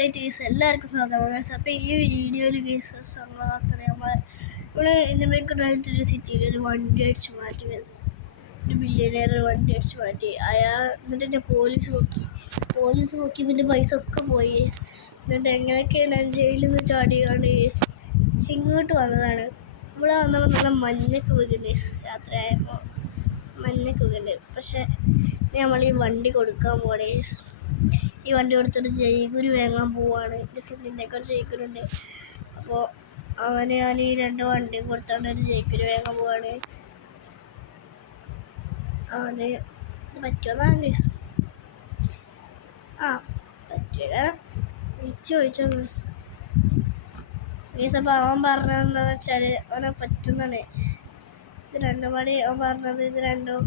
എല്ലാവർക്കും സ്വാഗതം. അപ്പോൾ ഈ വീഡിയോയിൽ ഇവിടെ ഇന്ത്യൻ സിറ്റിയിൽ ഒരു വണ്ടി അടിച്ച് മാറ്റി, ഒരു ബില്യണിയർ വണ്ടി അടിച്ച് മാറ്റി. എന്നിട്ട് പോലീസ് നോക്കി ഇതിൻ്റെ പൈസ ഒക്കെ പോയി. എന്നിട്ട് എങ്ങനെയൊക്കെ ഞാൻ ജയിലിൽ നിന്ന് ചാടിയാണ് ഇങ്ങോട്ട് വന്നതാണ്. ഇവിടെ വന്നപ്പോൾ നല്ല മഞ്ഞൊക്കെ വീഴുന്നുണ്ട്. രാത്രിയായപ്പോൾ മഞ്ഞൊക്കെ വീഴുന്നുണ്ട്. പക്ഷെ നമ്മൾ ഈ വണ്ടി കൊടുക്കാൻ പോണേ. ഈ വണ്ടി കൊടുത്തിട്ട് ജയ്ഗുരു വാങ്ങാൻ പോവാണ്. എൻ്റെ ഫ്രണ്ടിൻ്റെ ഒക്കെ ഒരു ജയ്ഗുരുണ്ട്. അപ്പോൾ അവന് ഞാൻ ഈ 2 വണ്ടിയും കൊടുത്തോണ്ട് ഒരു ജയ്ഗുരു വാങ്ങാൻ പോവാണ്. അവന് പറ്റുമെന്നാണ് പറ്റില്ല വിളിച്ച് ചോദിച്ചോ അപ്പോൾ അവൻ പറഞ്ഞതെന്താണെന്ന് വെച്ചാൽ അവനെ പറ്റുന്നതാണ്. ഇത് 2 മണി അവൻ പറഞ്ഞത് ഇത് 2ഉം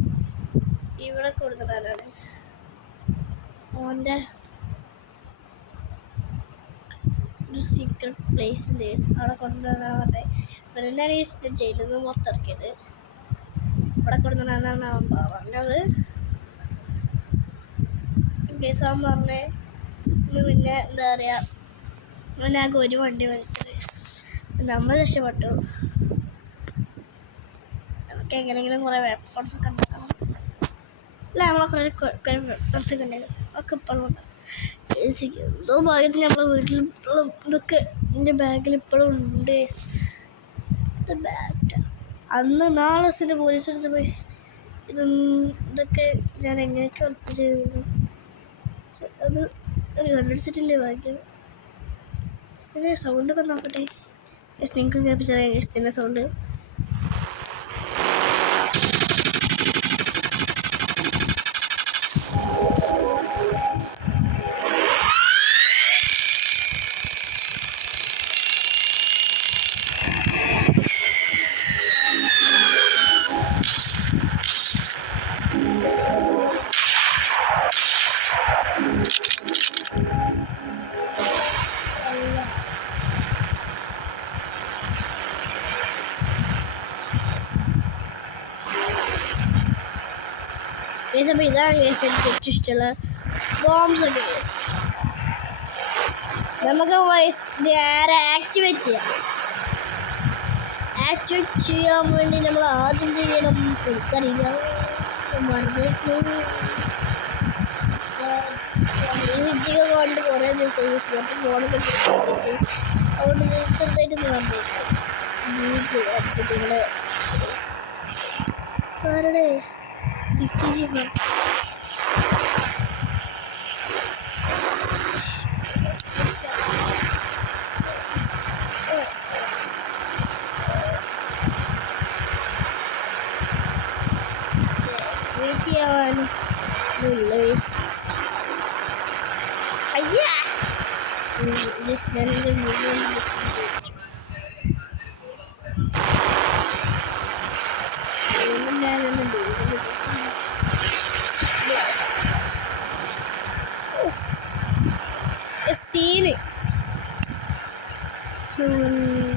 ഇവിടെ കൊടുക്കുന്നതാണ്. ഓൻ്റെ ഒരു സീക്രട്ട് പ്ലേസിൻ്റെ അവിടെ കൊണ്ടുവന്നാണ് പറഞ്ഞത്. ഇവരെന്നാണ് ഈ ജയിലിൽ നിന്ന് പുറത്തിറക്കിയത്. ഇവിടെ കൊണ്ടുവന്നാണ് അവൻ പറഞ്ഞത്. കേസ് അവൻ പറഞ്ഞ് പിന്നെ എന്താ പറയുക, അവനാകെ ഒരു വണ്ടി വലിച്ചത്. നമ്മൾ രക്ഷപ്പെട്ടു. നമുക്ക് എങ്ങനെയെങ്കിലും കുറേ വെപ്പൺസൊക്കെ ഉണ്ടാക്കണം. അല്ല നമ്മളെ കുറേ വെപ്പൺസൊക്കെ ഉണ്ടായിരുന്നു. ഒക്കെ ഇപ്പോഴും ഉണ്ട്. എന്തോ ഭാഗ്യത്തിന് നമ്മളെ വീട്ടിൽ ഇതൊക്കെ എൻ്റെ ബാഗിൽ ഇപ്പോഴും ഉണ്ട്. അന്ന് 4 ദിവസത്തിൻ്റെ പോലീസ് അടിച്ച പൈസ ഇതൊക്കെ ഞാൻ എങ്ങനെയൊക്കെ ഉറപ്പ് ചെയ്തിരുന്നു. അത് കണ്ടുപിടിച്ചിട്ടില്ലേ ഭാഗ്യം. ഇതിൻ്റെ സൗണ്ടൊക്കെ നോക്കട്ടെ. നിങ്ങൾക്ക് കേൾപ്പിച്ചാൽ ഇതിൻ്റെ സൗണ്ട്. അപ്പോൾ ഇതാണ് കേസ് എനിക്ക് ഏറ്റവും ഇഷ്ടമുള്ള ബോംബ്സ് ഉണ്ട് കേസ്. നമുക്ക് നേരെ ആക്ടിവേറ്റ് ചെയ്യാൻ വേണ്ടി നമ്മൾ ആദ്യം ചെയ്യണം. എനിക്കറിയില്ല, ഈ സിറ്റിയൊക്കെ കൊണ്ട് കുറേ ദിവസം യൂസ് ചെയ്യാം. ഫോണൊക്കെ അതുകൊണ്ട് ചെറുതായിട്ടൊന്ന് വന്നേക്കും. ആരുടെ സിറ്റി ചെയ്യാൻ ഞാനെൻ്റെ മുഴുവൻ സീന്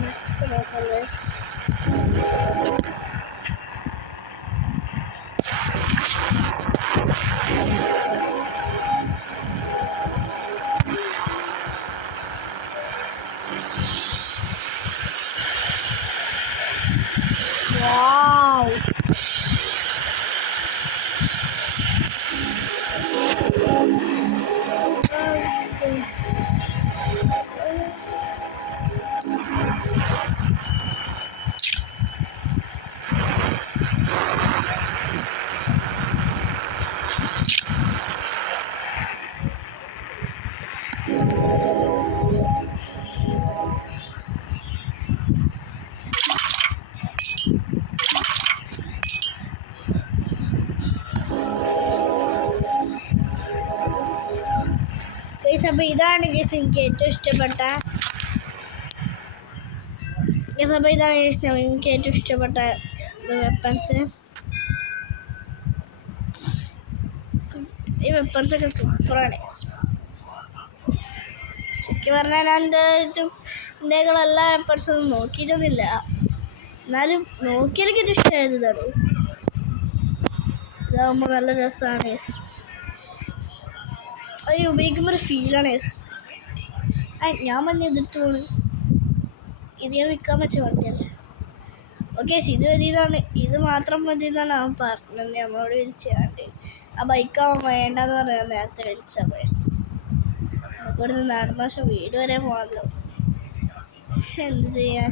നെക്സ്റ്റ് നോക്കല്ലേ. അപ്പോൾ ഇതാണ് ഗീസ് എനിക്ക് ഏറ്റവും ഇഷ്ടപ്പെട്ട വെപ്പൺസ്. ഈ വെപ്പൺസൊക്കെ സൂപ്പറാണ്. ശരിക്കും പറഞ്ഞാൽ ഞാൻ എൻ്റെ എല്ലാ വെപ്പൺസൊന്നും നോക്കിയിട്ടൊന്നുമില്ല. എന്നാലും നോക്കിയാലൊക്കെ ഏറ്റവും ഇഷ്ടമായത് ഇതാണ്. ഇതാകുമ്പോൾ നല്ല രസമാണ്. അത് ഉപയോഗിക്കുമ്പോൾ ഒരു ഫീലാണ്. ഞാൻ വന്ന് എതിർത്തോളൂ. ഇത് ഞാൻ വിൽക്കാൻ പറ്റിയ വണ്ടിയല്ലേ. ഓക്കെ, ഇത് മതിയെന്നാണ്, ഇത് മാത്രം മതി എന്നാണ് അവൻ പറഞ്ഞത്. നമ്മളോട് വിളിച്ചാണ്ട് ആ ബൈക്ക് അവൻ വേണ്ടെന്ന് പറയാൻ നേരത്തെ വിളിച്ച ബസ്. നമുക്ക് ഇവിടുന്ന് നടന്ന പക്ഷെ വീട് വരെ പോകണല്ലോ. എന്ത് ചെയ്യാൻ?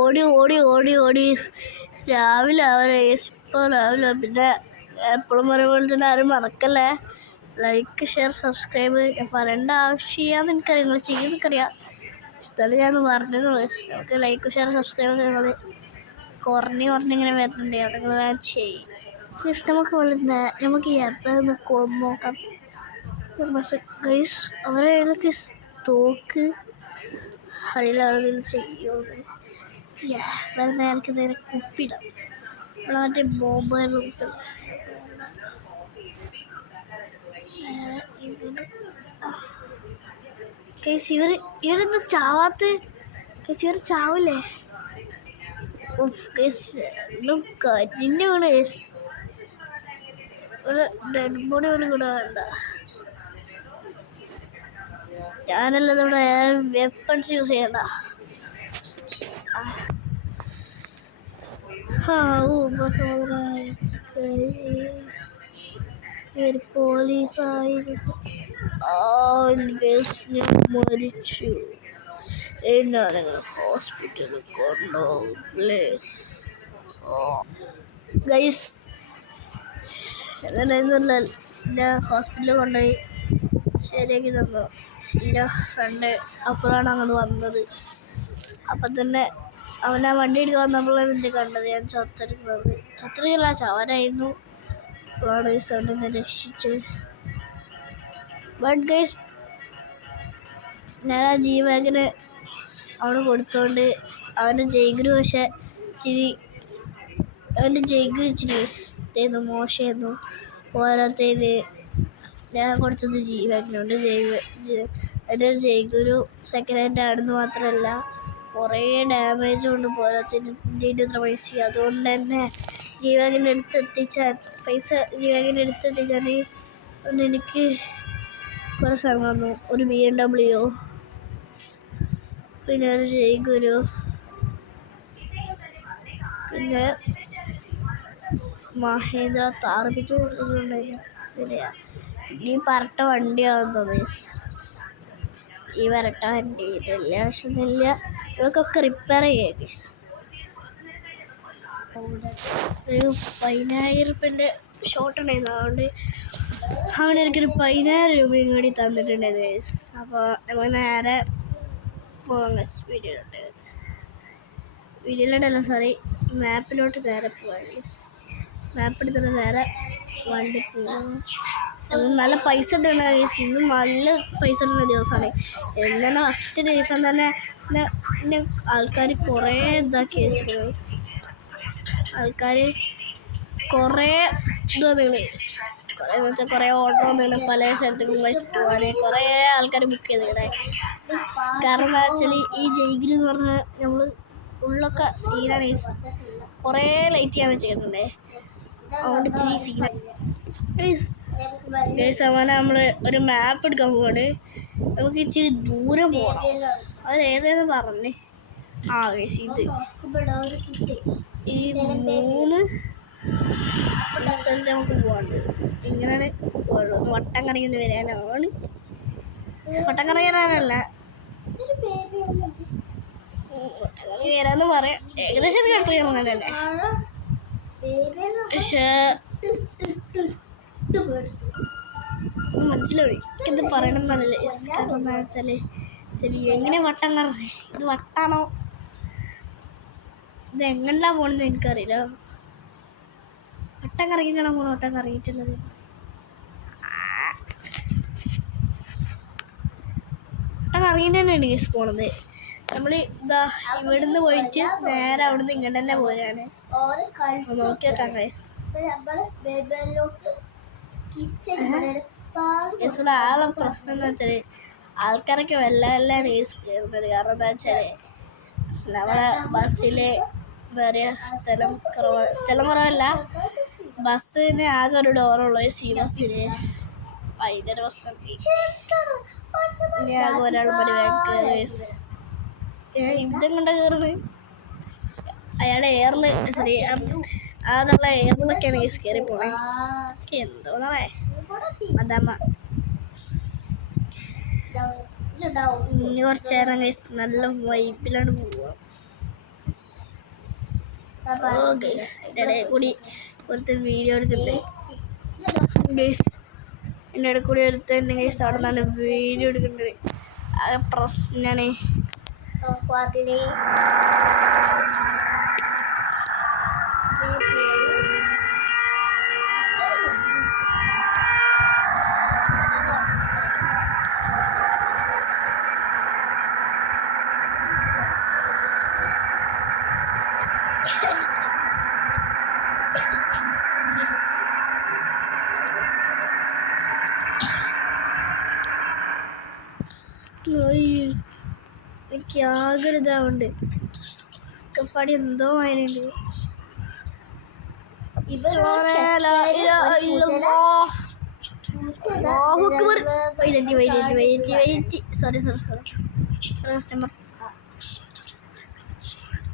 ഓടി ഓടി ഓടി ഓടി രാവിലെ അവരെ ഇപ്പോൾ രാവിലെ. പിന്നെ എപ്പോഴും പറയുമ്പോൾ തന്നെ ആരും മറക്കല്ലേ, ലൈക്ക് ഷെയർ സബ്സ്ക്രൈബ്. ഞാൻ പറയേണ്ട ആവശ്യമാണെന്ന് എനിക്കറിയാം, നിങ്ങൾ ചെയ്യുമെന്ന് എനിക്കറിയാം. ഇഷ്ടമല്ല ഞാൻ പറഞ്ഞത്. നമുക്ക് ലൈക്ക് ഷെയർ സബ്സ്ക്രൈബ് നിങ്ങൾ കുറഞ്ഞിങ്ങനെ വരുന്നുണ്ട്. അത് നിങ്ങൾ ചെയ്യും. നമുക്ക് നമുക്ക് എപ്പോഴൊന്ന് നോക്കാം. ഗൈസ് അവരെ തോക്ക് അറിയില്ല, അവരെന്തെങ്കിലും ചെയ്യുമെന്ന്. വെറുതെ എനിക്ക് നേരെ കുപ്പിയിടാം. ഇവിടെ മറ്റേ ബോംബ് ഇവരൊന്നും ചാവാത്ത. ഇവർ ചാവില്ലേ? കരിഞ്ഞ വീണ്. ഒരു ഡെഡ് ബോഡി പോലും കൂടെ വേണ്ട. ഞാനല്ലത് ഇവിടെ വെപ്പൺസ് യൂസ് ചെയ്യണ്ട. പോലീസായിരുന്നു. മരിച്ചു. എന്നാണ് ഹോസ്പിറ്റലിൽ കൊണ്ടുപോകും പ്ലീസ് ഗൈസ്. എൻ്റെ ഹോസ്പിറ്റലിൽ കൊണ്ടുപോയി ശരിയാക്കി തന്നു എൻ്റെ ഫ്രണ്ട്. അപ്പോഴാണ് അങ്ങോട്ട് വന്നത്. അപ്പം തന്നെ അവൻ ആ വണ്ടി എടുക്കാൻ വന്നപ്പോഴാണ് എൻ്റെ കണ്ടത് ഞാൻ ചത്തെടുക്കുന്നത്. ചവനായിരുന്നു. അപ്പോഴാണ് എന്നെ രക്ഷിച്ച്. ബട്ട് ഗൈസ് ഞാൻ ആ വാഗന് അവന് കൊടുത്തോണ്ട് അവൻ്റെ ജൈഗിന് പക്ഷെ അവൻ്റെ ജൈഗിന് ഇച്ചിരി മോശമായിരുന്നു. പോരാത്തതിന് ഞാൻ കൊടുത്തത് വാഗനുണ്ട്. എൻ്റെ ജൈഗൊരു സെക്കൻഡ് ഹാൻഡ് ആണെന്ന് മാത്രമല്ല കുറേ ഡാമേജ് കൊണ്ട് പോരാത്തതിന് ഇതിൻ്റെ അത്ര പൈസ. അതുകൊണ്ട് തന്നെ വാഗൻ്റെ അടുത്തെത്തിച്ചാൽ ഒന്ന് എനിക്ക് കുറേ സ്ഥലം വന്നു. ഒരു BMW, പിന്നെ ഒരു ജൈഗുരു, പിന്നെ മഹേന്ദ്ര താർപിച്ചു ഉണ്ടായിരുന്നു. ഈ പറട്ട വണ്ടിയാവുന്നത് ഈ വരട്ട വണ്ടി ഇതല്ല ആവശ്യമൊന്നുമില്ല. ഇതൊക്കെ റിപ്പയർ ചെയ്യാം. ഒരു 10,000 രൂപേൻ്റെ ഷോട്ട് ഉണ്ടായിരുന്നു. അതുകൊണ്ട് അവൻ എനിക്കൊരു 10,000 രൂപയും കൂടി തന്നിട്ടുണ്ട്. അപ്പോൾ നമുക്ക് നേരെ പോകാം. വീഡിയോയിലോട്ടല്ല, സോറി, മാപ്പിലോട്ട് നേരെ പോകാം. മാപ്പ് എടുത്തിട്ട് നേരെ വണ്ടി പോകാം. നല്ല പൈസ ഇട്ടുന്ന ഇന്ന് നല്ല പൈസ ഇട്ടുന്ന ദിവസമാണ്. എന്നാൽ ഫസ്റ്റ് ദിവസം തന്നെ ആൾക്കാർ കുറേ ഇതാക്കി വെച്ചിരുന്നത്. ആൾക്കാർ കുറേ ഇത് വന്നിരുന്നു. കുറേന്ന് വെച്ചാൽ കുറേ ഓർഡർ വന്നിരുന്നു. പല സ്ഥലത്തേക്കും പോകാൻ കുറേ ആൾക്കാർ ബുക്ക് ചെയ്തിരുന്നേ. കാരണം എന്താ വെച്ചാൽ ഈ ജൈഗിരി എന്ന് പറഞ്ഞാൽ നമ്മൾ ഉള്ളൊക്കെ സീനാണ്. കുറേ ലൈറ്റ് ചെയ്യാൻ വെച്ചിട്ടുണ്ടേ. അതുകൊണ്ട് ഇച്ചിരി സീനാണ്. അവനെ നമ്മൾ ഒരു മാപ്പ് എടുക്കാൻ പോവാണ്. നമുക്ക് ഇച്ചിരി ദൂരം പോകണം. അവരേതേന്ന് പറഞ്ഞേ. ഇത് ഈ 3 സ്ഥലത്ത് നമുക്ക് പോകാണ്ട്. ഇങ്ങനെയാണ് ഒന്ന് വട്ടം കറങ്ങി വരാനാണ്. വട്ടം കറങ്ങാനല്ല, വട്ടം കറങ്ങി വരാന്ന് പറയാം. ഏകദേശം കറക്റ്റ് ഇറങ്ങാൻ തന്നെ. പക്ഷേ മനസ്സിലായി എന്ത് പറയണമെന്നല്ലേ. കാരണം എന്താ വെച്ചാൽ എങ്ങനെ വട്ടം കറങ്ങി, ഇത് വട്ടാണോ ഇത് എങ്ങനെയാ പോണെന്ന് എനിക്കറിയില്ല. വട്ടം കറങ്ങിയിട്ടാണോ പോണ വട്ടം കറങ്ങിയിട്ടുള്ളത്. വട്ടം കറങ്ങിയിട്ട് തന്നെയാണ് കേസ് പോണത്. നമ്മൾ ഇതാ ഇവിടുന്ന് പോയിട്ട് നേരെ അവിടുന്ന് ഇങ്ങോട്ട് തന്നെ പോരാണ്. നോക്കി വെക്കാൻ ഇവിടെ ആളെ പ്രശ്നം എന്താ വെച്ചാല് ആൾക്കാരൊക്കെ വല്ല കേസ് കയറുന്നത്. കാരണം എന്താ വെച്ചാല് നമ്മളെ ബസ്സില് എന്താ പറയുക സ്ഥലം കുറവല്ല. ബസ്സിന് ആകെ ഒരു ഡോറുള്ളൂ സി ബസ്സിന്. അതിൻ്റെ ഒരു പ്രശ്നം ഞാൻ ഒരാൾ മണി കയറി ഇതും കൊണ്ട് കയറുന്നത് അയാൾ എയറിൽ സോറി അതുള്ള എയറിലൊക്കെയാണ് കേസ് കയറി പോണേ എന്തോന്നേ അതമ്മ ഇനി കുറച്ച് നേരം കേസ് നല്ല വൈബിലാണ് പോവുക. ഓ ഗൈസ് എൻ്റെ ഇടയിൽ കൂടി ഒരുത്തൻ വീഡിയോ എടുക്കുന്നുണ്ട് ഗൈസ്. എൻ്റെ ഇടയിൽ കൂടി ഒരുത്തൻ ഗൈസ് അവിടെ നല്ല വീഡിയോ എടുക്കുന്നുണ്ട്. ആ പ്രശ്നമാണ്. എനിക്ക് ആകെ ഇതാവുണ്ട് പടി എന്തോ അതിനുണ്ട്. കസ്റ്റമർ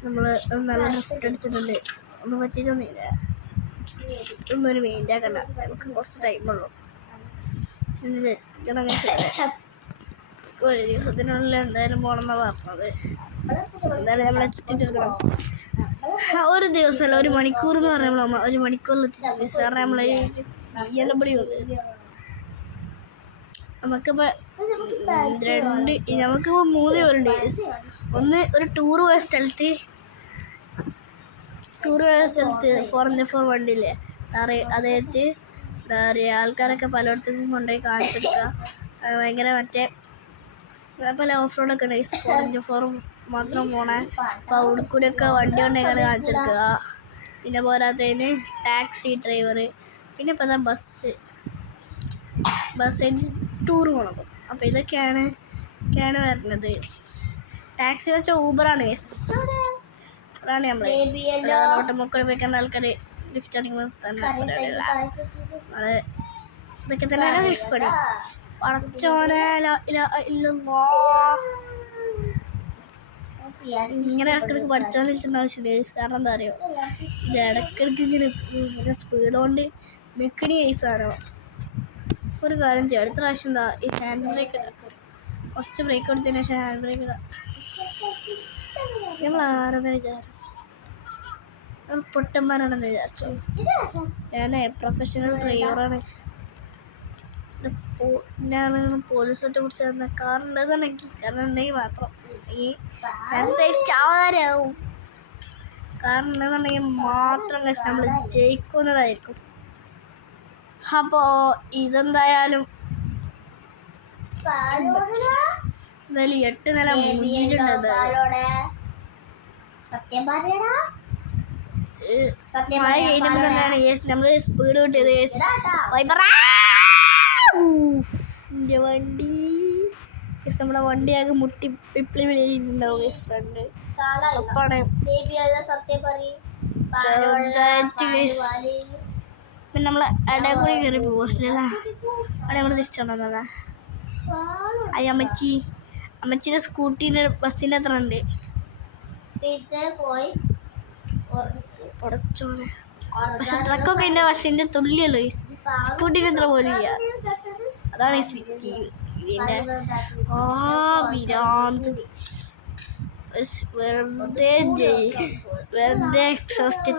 നമ്മള് നല്ല ലിഫ്റ്റ് അടിച്ചിട്ടുണ്ട്. ഒന്നും പറ്റിയിട്ടൊന്നുമില്ല. ഒന്നും ഒരു മെയിൻ്റെ ആക്കണ്ട, നമുക്ക് കുറച്ച് ടൈമുള്ളൂ. ഒരു ദിവസത്തിനുള്ളിൽ എന്തായാലും പോകണമെന്നാണ് പറഞ്ഞത്. എന്തായാലും നമ്മൾ എത്തിച്ചെടുക്കണം. ഒരു ദിവസമല്ല, ഒരു മണിക്കൂർ എന്ന് പറഞ്ഞാൽ ഒരു മണിക്കൂറിൽ എത്തിച്ചു. കാരണം നമ്മൾ ഇയലമ്പളി ഉണ്ട്. നമുക്കിപ്പോൾ നമുക്കിപ്പോൾ 3 പേരുണ്ട്. ഒന്ന് ഒരു ടൂർ പോയ സ്ഥലത്ത് 4x4 വണ്ടിയില്ലേ അതായത് എന്താ പറയുക, ആൾക്കാരൊക്കെ പലയിടത്തും കൊണ്ടുപോയി കാണിച്ചെടുക്കുക. ഭയങ്കര മറ്റേ പല ഓഫ് റോഡൊക്കെ ഉണ്ട്. 4x4 മാത്രം പോണേ. അപ്പോൾ അവിടെ കൂടെയൊക്കെ വണ്ടി കൊണ്ടേക്കാണ് കാണിച്ചെടുക്കുക. പിന്നെ പോരാത്തതിന് ടാക്സി ഡ്രൈവർ, പിന്നെ ഇപ്പോൾ എന്താ ബസ്സിൽ ടൂർ പോണത്. അപ്പോൾ ഇതൊക്കെയാണ് വരുന്നത്. ടാക്സി വെച്ചാൽ ഊബറാണ്. അതാണ് നമ്മൾ ഓട്ടോമൊക്കെ ഉപയോഗിക്കേണ്ട ആൾക്കാർ ലിഫ്റ്റ് അടിക്കുമ്പോൾ തന്നെ അത് ഇതൊക്കെ തന്നെയാണ് ഇഷ്ടപ്പെടും. പടച്ചോനെ ഇങ്ങനെ ഇടക്കിടക്ക് പഠിച്ചോന്ന് വെച്ചിട്ടുള്ള ആവശ്യമില്ല. കാരണം എന്താ പറയുക, ഇത് ഇടക്കിടക്ക് ഇങ്ങനെ സ്പീഡ് കൊണ്ട് നിൽക്കണി സാധനം. ഒരു കാര്യം ചെയ്യാം, അടുത്ത പ്രാവശ്യം എന്താ ഈ ഹാൻഡ് ബ്രേക്ക് കുറച്ച് ബ്രേക്ക് കൊടുത്തതിന് ശേഷം ഹാൻഡ് ബ്രേക്ക് ഇടാം. ഞങ്ങൾ ആരെന്ന് വിചാരിച്ചു, പൊട്ടന്മാരാണെന്ന് വിചാരിച്ചോ? ഞാൻ പ്രൊഫഷണൽ ഡ്രൈവറാണ്. ഞാൻ പോലീസോട്ട് കുറിച്ച് തന്ന കാറുണ്ടെന്നുണ്ടെങ്കിൽ മാത്രം ഈ ചാവാരാവും. കാരണം ഉണ്ടെന്നുണ്ടെങ്കിൽ മാത്രം നമ്മൾ ജയിക്കുന്നതായിരിക്കും. അപ്പോൾ ഇതെന്തായാലും 8 നില മുഞ്ചിട്ടുണ്ട്. മഴ കഴിഞ്ഞപ്പോൾ തന്നെയാണ് നമ്മൾ സ്പീഡ് കിട്ടിയത്. എൻ്റെ വണ്ടി നമ്മുടെ വണ്ടിയാകെ മുട്ടി പിപ്പിളി വിളിയിട്ടുണ്ടാവും ഫ്രണ്ട്. അപ്പാണ് പിന്നെ നമ്മൾ ഇടയിൽ കൂടി കയറി പോവില്ല. അവിടെ നമ്മൾ തിരിച്ചുകൊണ്ടുവന്നതാ. അമ്മച്ചിൻ്റെ സ്കൂട്ടീൻ്റെ ബസ്സിൻ്റെ അത്ര ഉണ്ട്. പടച്ചോനെ, പക്ഷെ ട്രക്കൊക്കെ എൻ്റെ ബസ്സിൻ്റെ തുല്യല്ലോ. സ്കൂട്ടീൻ്റെ അത്ര പോലും ഇല്ല. അതാണ് ഇതിൻ്റെ വിരാന്ത്. വെറുതെ എക്സോസ്റ്റ്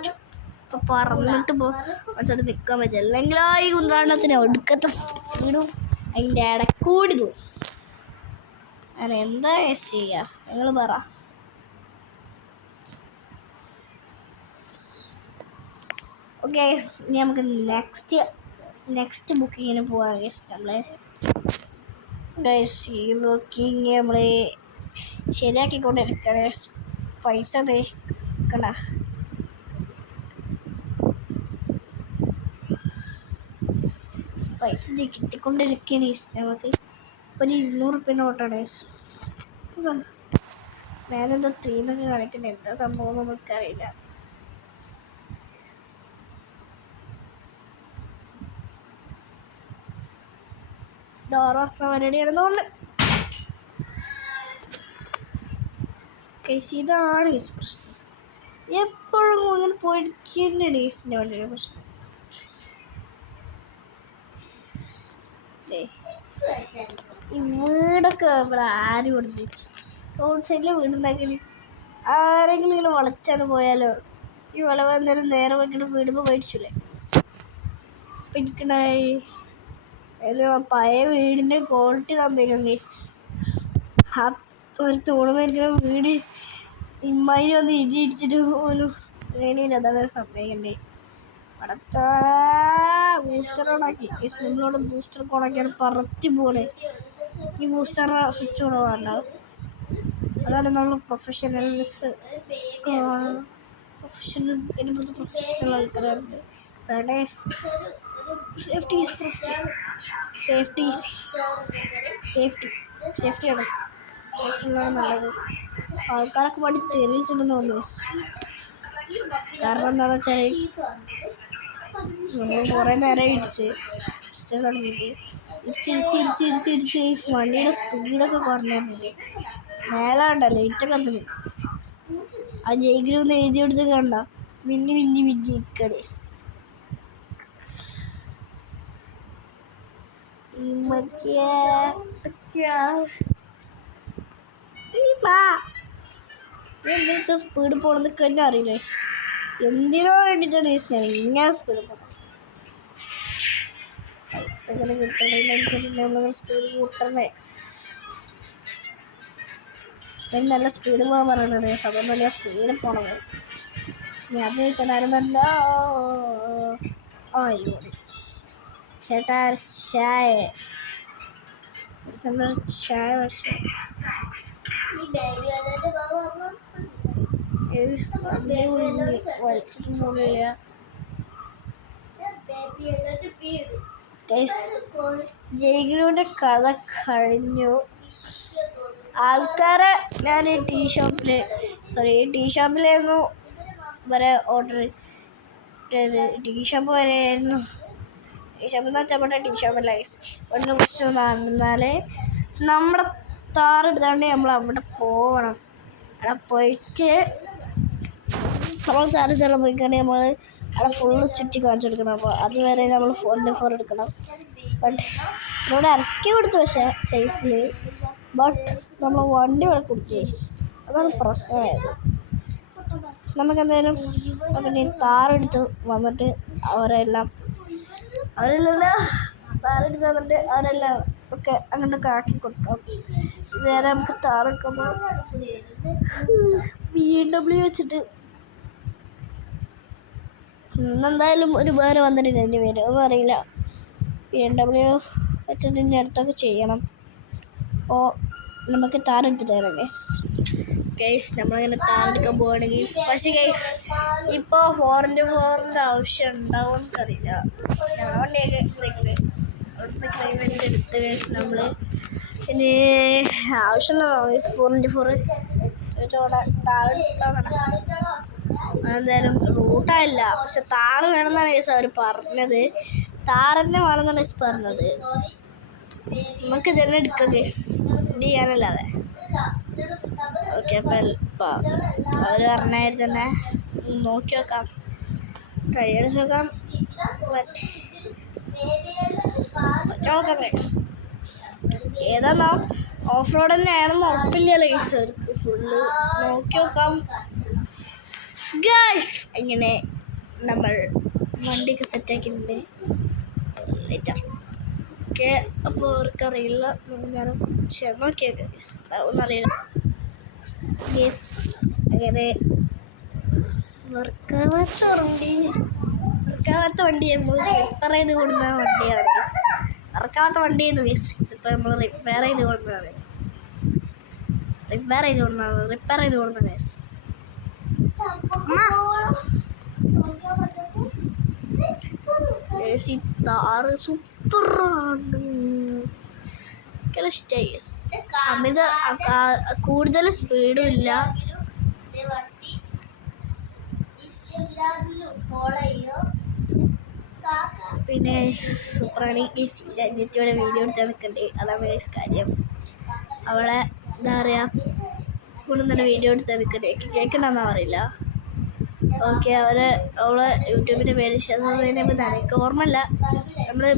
ഇപ്പം പറന്നിട്ട് മനസ്സിലോട്ട് നിൽക്കാൻ പറ്റില്ല. അല്ലെങ്കിൽ ആ ഈ കുന്ത്രാണ്ടത്തിന് ഒടുക്കത്തെ സ്പീഡും അതിൻ്റെ ഇടക്കൂടി തോന്നും. അങ്ങനെ എന്താ ചെയ്യുക, നിങ്ങൾ പറ. ഓക്കെ, ഇനി നമുക്ക് നെക്സ്റ്റ് ബുക്കിങ്ങിന് പോവാം. നമ്മൾ ഈ ബുക്കിങ് നമ്മൾ ശരിയാക്കിക്കൊണ്ടിരിക്കണേ. പൈസ തേക്കണ കിട്ടിക്കൊണ്ടിരിക്കണേ. നമുക്ക് ഒരു 200 റുപ്യ നോട്ടാണ്. ഞാനെന്തോ 3 എന്നൊക്കെ കാണിക്കണേ. എന്താ സംഭവം എന്നൊന്നും എനിക്കറിയില്ല. ഡോർ തുറക്കുന്ന പരിപാടിയാണെന്ന് തോന്നുന്നു. ഇതാണ് പ്രശ്നം. എപ്പോഴും അങ്ങനെ പോയിരിക്കുന്നതാണ് കേസിൻ്റെ വളരെ പ്രശ്നം. ഈ വീടൊക്കെ ഇവിടെ ആരും കൊടുത്തിട്ട് റോഡ് സൈഡിൽ വീടുണ്ടാക്കി ആരെങ്കിലും ഇങ്ങനെ വളച്ചാണ് പോയാലോ ഈ വളവ് എന്തായാലും നേരെ വെക്കണം വീടുമ്പോൾ മേടിച്ചില്ലേ. അപ്പം എനിക്കുണ്ടായി പഴയ വീടിൻ്റെ ക്വാളിറ്റി തന്നേക്കാം കേസ്. ആ ഒരു തൂണ് മേടിക്കുന്ന വീട് ഇമ്മായി ഒന്ന് ഇടിച്ചിട്ട് പോലും വേണിയില്ല. അതാണ് സംഭവിക്കണ്ടേ. അടച്ചാ ബൂസ്റ്റർ ഓണാക്കി. നമ്മളോട് ബൂസ്റ്റർ ഓണാക്കിയാണ് പറത്തി പോലെ. ഈ ബൂസ്റ്റർ സ്വിച്ച് ഓൺ വേണ്ട. അതാണ് നമ്മൾ പ്രൊഫഷണൽസ്. ഇതിനകത്ത് പ്രൊഫഷണൽ ആൾക്കാരുണ്ട്. സേഫ്റ്റിയാണ് നല്ലത്. ആൾക്കാരൊക്കെ പാടി തെളിയിച്ചിട്ടുണ്ടെന്ന് തോന്നുന്നു. കാരണം എന്താണെന്ന് വെച്ചാൽ നമ്മൾ കുറേ നേരം തുടങ്ങിയിട്ട് ഇടിച്ച് വണ്ടിയുടെ സ്പീഡൊക്കെ കുറഞ്ഞിട്ടുണ്ട്. മേലെ കണ്ട ലൈറ്റൊക്കെ കത്തുന്നു. ആ ജയിഗ്രൂന്ന് എഴുതി കൊടുത്ത് കണ്ട മിന്നി ഇരിക്കണേ. എന്തിനത്തെ സ്പീഡ് പോകണമെന്നൊക്കെ തന്നെ അറിയില്ല. എന്തിനോ വേണ്ടിയിട്ടാണ് ഇങ്ങനെ സ്പീഡ് പോകണം. പൈസ ഇങ്ങനെ കിട്ടണതിനനുസരിച്ച് നമ്മളിങ്ങനെ സ്പീഡ് കൂട്ടണേ. നല്ല സ്പീഡ് പോകാൻ പറയണത് സാധാരണ വലിയ സ്പീഡിൽ പോകണത്. ഇനി അത് ചോദിച്ചാലും അയ്യോ ചേട്ടാ ചായ നമ്മൾ ചായ വലിച്ചിട്ട് പോകില്ല. ജയ്ഗുരുവിൻ്റെ കഥ കഴിഞ്ഞു. ആൾക്കാരെ ഞാൻ ടീ ഷോപ്പിലായിരുന്നു വരെ ഓർഡർ ടീ ഷോപ്പ് വരെയായിരുന്നു. ടീ ഷോപ്പെന്ന് വെച്ചാൽ ടീ ഷോപ്പല്ല ഒന്നിനെ കുറിച്ച് നടന്നാൽ നമ്മുടെ താറെടുത്താണ്ട് നമ്മൾ അവിടെ പോകണം. അവിടെ പോയിട്ട് നമ്മൾ താറെടുത്തോളം പോയിക്കാണെങ്കിൽ നമ്മൾ അവിടെ ഫുള്ള് ചുറ്റി കാണിച്ചെടുക്കണം. അപ്പോൾ അതുവരെ നമ്മൾ 4x4 എടുക്കണം. ബട്ട് ഇവിടെ ഇറക്കി കൊടുത്തു പക്ഷേ സേഫ്ലി. ബട്ട് നമ്മൾ വണ്ടി ഇവിടെ കുടിച്ചു. അതാണ് പ്രശ്നമായത്. നമുക്കെന്തായാലും പിന്നെ താറെടുത്ത് വന്നിട്ട് അവരെല്ലാം താറെടുത്ത് വന്നിട്ട് അവരെല്ലാം ഒക്കെ അങ്ങോട്ടൊക്കെ ആക്കി കൊടുക്കാം. നേരെ നമുക്ക് താറെടുക്കുമ്പോൾ BMW വെച്ചിട്ട് ഇന്നെന്തായാലും ഒരു പേര് വന്നിട്ടില്ല. എൻ്റെ പേര് ഒന്നും അറിയില്ല. BMW വെച്ചിട്ട് ഇനി അടുത്തൊക്കെ ചെയ്യണം. അപ്പോൾ നമുക്ക് താറെടുത്തിട്ട് വരാം ഗൈസ്. നമ്മളിങ്ങനെ താറെടുക്കാൻ പോവുകയാണെങ്കിൽ പക്ഷേ ഗൈസ് ഇപ്പോൾ 4x4 ആവശ്യം ഉണ്ടാവുമെന്ന് അറിയില്ല. ഞാൻ വണ്ടിയൊക്കെ അവിടുത്തെ ക്ലൈമറ്റ് എടുത്ത് നമ്മൾ ഇനി ആവശ്യമുണ്ടോ 4x4 ചോടെ താറെടുത്താൽ അതെന്തായാലും റൂട്ടായില്ല. പക്ഷെ താറ് വേണമെന്നാണ് ഗൈസ് അവർ പറഞ്ഞത്. താറന്നെ വേണമെന്നാണ് ഗൈസ് പറഞ്ഞത്. നമുക്ക് ഇതെല്ലാം എടുക്കാം ഗൈസ്, ഇത് ചെയ്യാനല്ലാതെ. ഓക്കെ അപ്പോൾ അവർ പറഞ്ഞായിരുന്നു തന്നെ നോക്കി നോക്കാം, ട്രൈ ചെയ്ത് നോക്കാം. നോക്കാം ഗൈസ്. ഏതാ ഓഫ് റോഡ് തന്നെയാണെന്ന് ഉറപ്പില്ലല്ലോ ഗൈസ്. അവർക്ക് ഫുള്ള് നോക്കി നോക്കാം ഗൈസ്. ഇങ്ങനെ നമ്മൾ വണ്ടിയൊക്കെ സെറ്റാക്കിയിട്ടുണ്ട് ലേറ്റർ. ഓക്കെ അപ്പോൾ അവർക്കറിയില്ല. ഞാൻ ചേർന്ന് നോക്കിയേക്കാം ഗൈസ്. ഒന്നും അറിയില്ല ഗൈസ്. അങ്ങനെ വർക്കാവാത്ത വണ്ടി നമ്മൾ റിപ്പയർ ചെയ്ത് കൊടുക്കുന്ന വണ്ടിയാണ് ഗൈസ്. വർക്കാവാത്ത വണ്ടിയായിരുന്നു ഗൈസ്. ഇതിപ്പോൾ നമ്മൾ റിപ്പയർ ചെയ്ത് കൊടുക്കുന്നതാണ് ഗൈസ്. ഈ താറ് സൂപ്പറാണ്. ഇഷ്ടമായി ഗൈസ്. അമിത കൂടുതൽ സ്പീഡും ഇല്ല. പിന്നെ സൂപ്പറാണ് ഈ അനിയത്തിയുടെ വീഡിയോ എടുത്ത് നടക്കണ്ടേ, അതാണ് കാര്യം. അവളെ എന്താ പറയുക, കൂടുതൽ നല്ല വീഡിയോ എടുത്ത് എടുക്കണ്ടേ, കേൾക്കണ്ടെന്നാ പറയില്ല. ഓക്കെ, അവളെ യൂട്യൂബിൻ്റെ പേര് ഷെസോദിനെ എനിക്ക് ഓർമ്മയില്ല. നമ്മളെ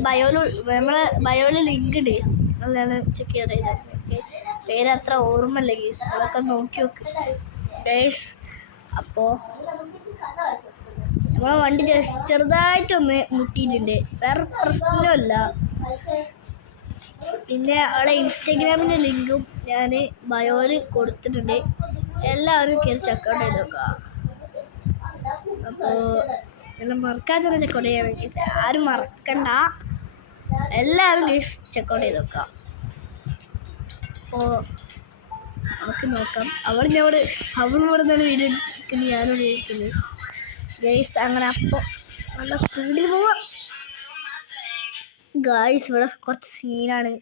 ബയോയിൽ ലിങ്ക് ഉണ്ട് ഗീസ്, അതാണ് ചെക്ക് ചെയ്തത്. ഓക്കെ, പേര് അത്ര ഓർമ്മയില്ല ഗീസ്, അതൊക്കെ നോക്കി നോക്ക് ഗൈസ്. അപ്പോൾ നമ്മളെ വണ്ടി ചെറുതായിട്ടൊന്ന് മുട്ടിയിട്ടുണ്ട്, വേറെ പ്രശ്നമല്ല. പിന്നെ അവളെ ഇൻസ്റ്റഗ്രാമിൻ്റെ ലിങ്കും ഞാൻ ബയോയിൽ കൊടുത്തിട്ടുണ്ട്, എല്ലാവരും കയറി ചെക്കൗട്ട് ചെയ്ത് നോക്കാം. അപ്പോൾ എല്ലാം മറക്കാതെ ചെക്കൗട്ട് ചെയ്യണം ഗീസ്, ആരും മറക്കണ്ട, എല്ലാവരും ഗീസ് ചെക്കൗട്ട് ചെയ്ത് നോക്കാം. അപ്പോൾ നമുക്ക് നോക്കാം. അവളിവിടെ നല്ല വീഡിയോ എടുക്കുന്നു, ഞാനിവിടെ ഇരിക്കുന്നത് ഗൈസ്. അങ്ങനെ അപ്പോൾ നല്ല സ്പീഡിൽ പോവാം ഗായ്സ്. ഇവിടെ കുറച്ച് സീനാണ്,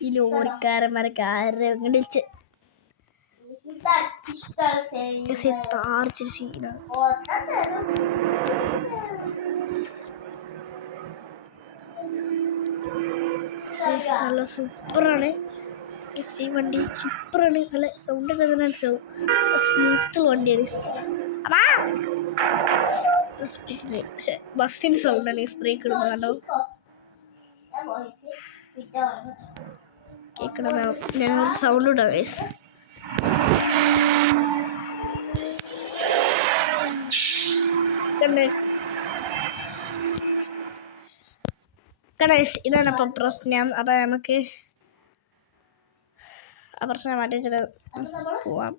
ഈ ലോറിക്കാരന്മാരൊക്കെ ആരുടെ വിളിച്ച് താർച്ചൊരു സീനാണ്. നല്ല സൂപ്പറാണ് ഈ വണ്ടി, സൂപ്പറാണ്. നല്ല സൗണ്ട് ഒക്കെ മനസ്സിലാവും, സ്മൂത്ത് വണ്ടിയാണ്. പക്ഷെ ബസ്സിന് സൗണ്ടാണ് ഈ സ്പ്രേക്ക് ഇടുമ്പോൾ, കണ്ടോ കേൾക്കണം. ഞാൻ സൗണ്ട് ഇടാം ഗൈസ്. ഇതാണ് അപ്പം പ്രശ്നം. അപ്പം നമുക്ക് ആ പ്രശ്നം മാറ്റി പോവാം.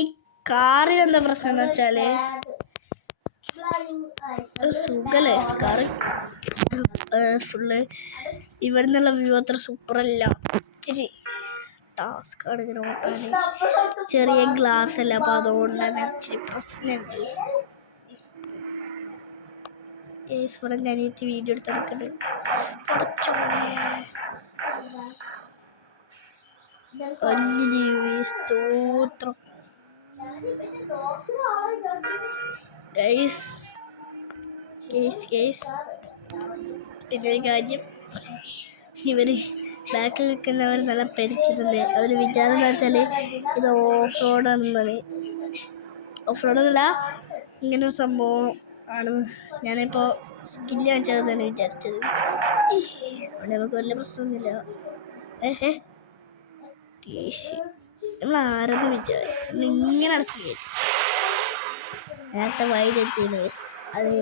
ഈ കാറിന് എന്താ പ്രശ്നം എന്ന് വെച്ചാൽ സുഖല്ലേ കാറ് ഫുള്ള്. ഇവിടെ നിന്നുള്ള വ്യൂ അത്ര സൂപ്പറല്ല, ഇച്ചിരി ടാസ്ക്കാണ് ഇങ്ങനെ ഓട്ടാൻ. ചെറിയ ഗ്ലാസ് അല്ല, അപ്പോൾ അതുകൊണ്ട് തന്നെ ഇച്ചിരി പ്രശ്നമുണ്ട്. ഇവിടെ ഞാൻ വീഡിയോ എടുത്ത് നടക്കുന്നുണ്ട്. സ്തോത്രം ഗൈസ്. പിന്നെ ഒരു കാര്യം, ഇവർ ബാക്കിൽ നിൽക്കുന്നവർ നല്ല പരിച്ചിട്ടുണ്ട്. അവർ വിചാരം എന്താ വെച്ചാൽ ഇത് ഓഫ് റോഡാണെന്നാണ്. ഓഫ് റോഡെന്നല്ല, ഇങ്ങനൊരു സംഭവം ആണ്. ഞാനിപ്പോൾ സ്കില്ല് വെച്ചതെന്നാണ് വിചാരിച്ചത്. അവിടെ നമുക്ക് വലിയ പ്രശ്നമൊന്നുമില്ല. നമ്മൾ ആരത് വിചാരിക്കും ഇങ്ങനെ നടക്കുക. നേരത്തെ വൈകിട്ട് അത്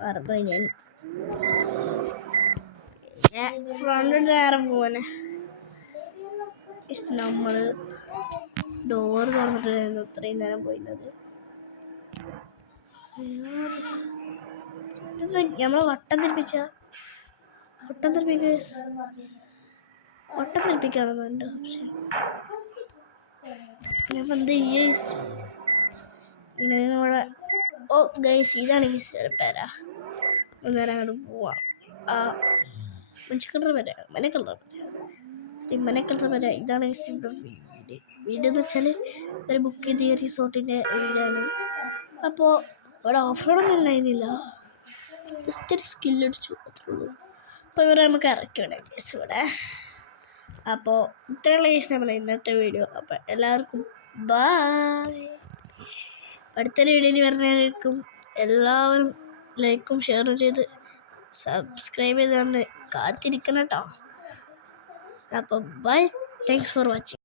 മറന്നു ഞാൻ ഫ്രണ്ട് നേരം പോവാനെ. നമ്മൾ ഡോറ് തുറന്നിട്ടായിരുന്നു ഇത്രയും നേരം പോയിരുന്നത്. നമ്മളെ വട്ടം തിരിപ്പിക്കാണെന്നോ എൻ്റെ ഓപ്ഷൻ. ഞാൻ എന്ത് ഇങ്ങനെ നമ്മുടെ ഗൈസ്, ഇതാണ് ഗൈസ് പേര. നേരം അങ്ങോട്ട് പോവാം. മഞ്ഞ കളർ വരെ ഇതാണ് വീട് എന്ന് വെച്ചാൽ ഒരു ബുക്ക് ചെയ്ത റിസോർട്ടിൻ്റെ വീടാണ്. അപ്പോൾ ഇവിടെ ഓഫ് റോഡൊന്നും ഇല്ലായിരുന്നില്ല, ജസ്റ്റ് ഒരു സ്കില്ലടിച്ചു അത്രേ ഉള്ളൂ. അപ്പോൾ ഇവരെ നമുക്ക് ഇറക്കി വിടാം ഗൈസ് ഇവിടെ. അപ്പോൾ ഇത്രയുള്ള ഗൈസ് നമ്മളെ ഇന്നത്തെ വീഡിയോ. അപ്പോൾ എല്ലാവർക്കും ബൈ. അടുത്തൊരു വീഡിയോയിൽ വരുന്നതായിരിക്കും. എല്ലാവരും ലൈക്കും ഷെയറും ചെയ്ത് സബ്സ്ക്രൈബ് ചെയ്ത് കാത്തിരിക്കണം കേട്ടോ. അപ്പോൾ ബൈ, താങ്ക്സ് ഫോർ വാച്ചിങ്.